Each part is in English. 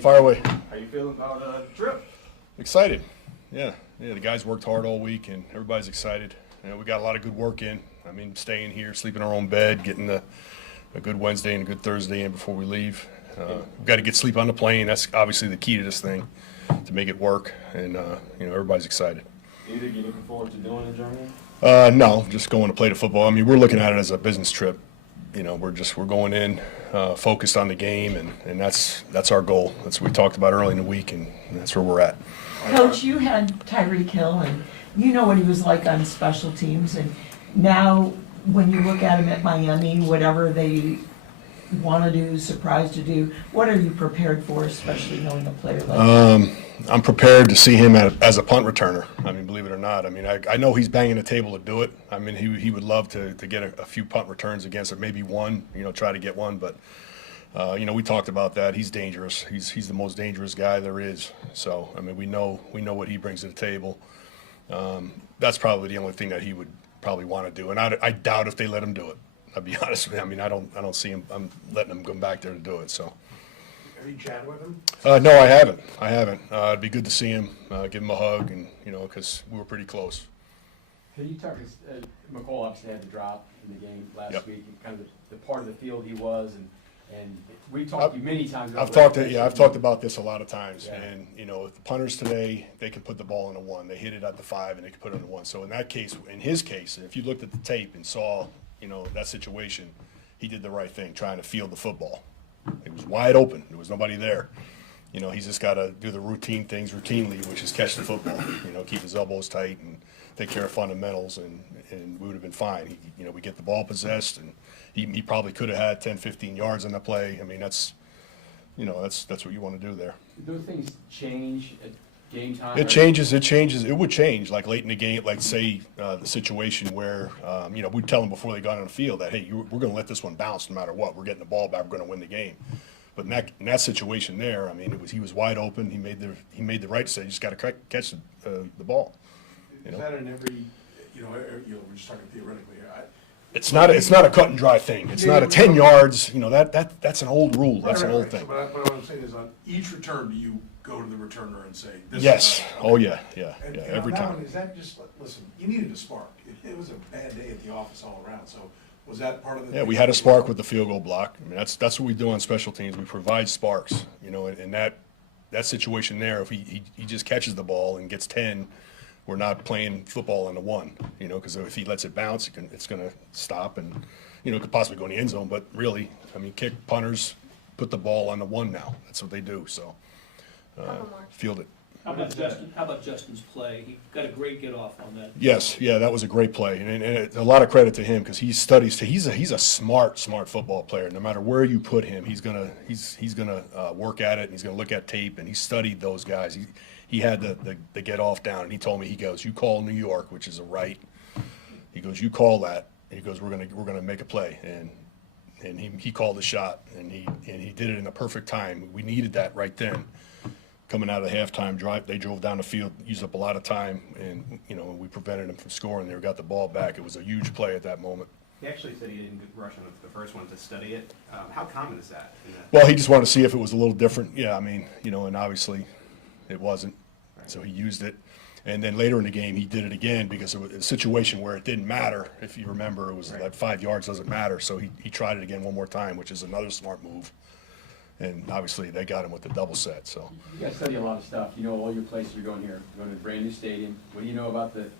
Fire away. How you feeling about the trip? Excited. Yeah. The guys worked hard all week, and everybody's excited. We got a lot of good work in. I mean, staying here, sleeping in our own bed, getting a good Wednesday and a good Thursday in before we leave. We've got to get sleep on the plane. That's obviously the key to this thing, to make it work. And everybody's excited. Do you think you're looking forward to doing the journey? No, just going to play the football. I mean, we're looking at it as a business trip. We're going in focused on the game, and that's our goal. That's what we talked about early in the week, and that's where we're at. Coach, you had Tyreek Hill, and you know what he was like on special teams, and now when you look at him at Miami, whatever they want to do, surprised to do, what are you prepared for, especially knowing a player like that? I'm prepared to see him as a punt returner. I mean, believe it or not. I mean, I know he's banging the table to do it. I mean, he would love to get a few punt returns against it, maybe one, try to get one. But, we talked about that. He's dangerous. He's the most dangerous guy there is. So, I mean, we know what he brings to the table. That's probably the only thing that he would probably want to do. And I doubt if they let him do it. I'll be honest with you. I mean, I don't see him. I'm letting him come back there to do it. So. Have you chatted with him? No, I haven't. It'd be good to see him, give him a hug, and because we were pretty close. Can you talk? McCall obviously had the drop in the game last Yep. week, and kind of the part of the field he was, and we talked to you many times. I've talked about this a lot of times, Yeah. and the punters today, they can put the ball in a one. They hit it at the 5, and they can put it in the 1. So in his case, if you looked at the tape and saw, that situation, he did the right thing, trying to field the football. It was wide open. There was nobody there. He's just got to do the routine things routinely, which is catch the football. Keep his elbows tight and take care of fundamentals, and we would have been fine. We get the ball possessed, and he probably could have had 10, 15 yards on the play. I mean, that's what you want to do there. Do those things change at game time? It changes. It would change, like late in the game, like say the situation where, we'd tell them before they got on the field that, hey, we're going to let this one bounce no matter what. We're getting the ball back. We're going to win the game. But in that situation there, I mean, he was wide open. He made the right decision. You just got to catch the ball. Is that in every, we're just talking theoretically here. It's not a cut and dry thing. It's not a 10 yards. That's an old rule. That's an old thing. But what I'm saying is, on each return, do you go to the returner and say, this Yes. is Oh yeah. And Every on that time. one, is that just, listen, you needed a spark. It was a bad day at the office all around, so was that part of the? Yeah, we had a spark with the field goal block. I mean, that's what we do on special teams. We provide sparks. In that situation there, if he just catches the ball and gets 10, we're not playing football on the 1. Because if he lets it bounce, it's going to stop, and it could possibly go in the end zone. But really, I mean, kick punters put the ball on the 1 now. That's what they do. So field it. How about Justin's play? He got a great get off on that. Yes, yeah, that was a great play, and a lot of credit to him because he studies. He's a smart football player. No matter where you put him, he's gonna work at it, and he's gonna look at tape, and he studied those guys. He had the get off down, and he told me, he goes, you call New York, which is a right. He goes, you call that. And he goes, we're gonna make a play, and he called the shot, and he did it in a perfect time. We needed that right then. Coming out of the halftime drive, they drove down the field, used up a lot of time, and we prevented them from scoring. They got the ball back. It was a huge play at that moment. He actually said he didn't rush on the first one to study it. How common is that? Well, he just wanted to see if it was a little different. Yeah, I mean, and obviously it wasn't. So he used it. And then later in the game, he did it again because it was a situation where it didn't matter. If you remember, it was like 5 yards doesn't matter. So he tried it again one more time, which is another smart move. And obviously they got him with the double set. So You guys study a lot of stuff. You know all your places you're going here. You're going to a brand new stadium. What do you know about the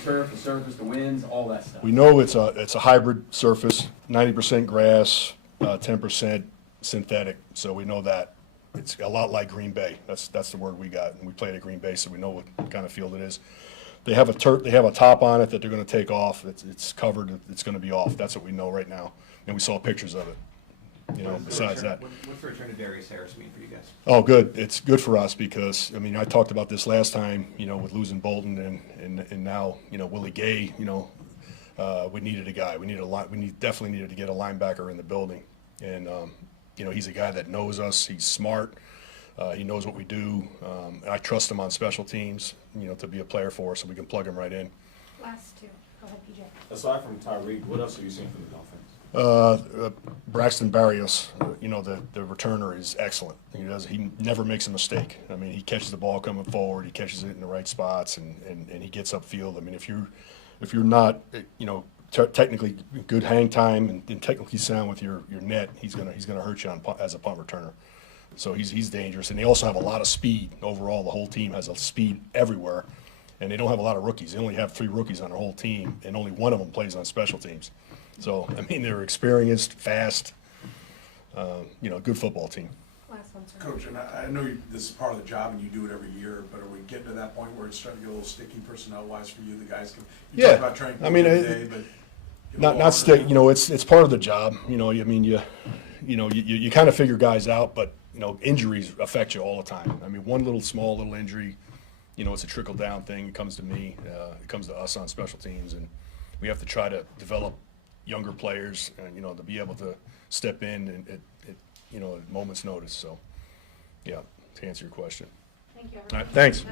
turf, the surface, the winds, all that stuff? we know it's a hybrid surface, 90% grass, 10% synthetic. So we know that it's a lot like Green Bay. That's the word we got. And we played at Green Bay, so we know what kind of field it is. They have a top on it that they're going to take off. It's covered. It's going to be off. That's what we know right now. And we saw pictures of it. Besides that. What's the return to Darius Harris mean for you guys? Oh, good. It's good for us because, I mean, I talked about this last time, with losing Bolton and now, Willie Gay, we needed a guy. Definitely needed to get a linebacker in the building. And, he's a guy that knows us. He's smart. He knows what we do. I trust him on special teams, to be a player for us, so we can plug him right in. Last two. Go ahead, PJ. Aside from Tyreek, what else have you seen from the Dolphins? Braxton Barrios, you know, the returner is excellent. He never makes a mistake. I mean, he catches the ball coming forward, he catches it in the right spots, and he gets upfield. I mean, if you're not, you know, technically good hang time and technically sound with your net, he's gonna hurt you as a punt returner. So he's dangerous, and they also have a lot of speed overall. The whole team has a speed everywhere, and they don't have a lot of rookies. They only have 3 rookies on their whole team, and only one of them plays on special teams. So, I mean, they're experienced, fast, you know, good football team. Last one, sir. Coach, and I know this is part of the job and you do it every year, but are we getting to that point where it's starting to get a little sticky personnel-wise for you? The guys can, you Yeah. talk about training I mean, every day, but. Not stick, you know, it's part of the job. You know, I mean, you kind of figure guys out, but, you know, injuries affect you all the time. I mean, one small little injury, you know, it's a trickle-down thing. It comes to me, it comes to us on special teams, and we have to try to develop younger players, and, you know, to be able to step in and at you know, at moment's notice. So, yeah, to answer your question. Thank you, All everyone. right, thanks.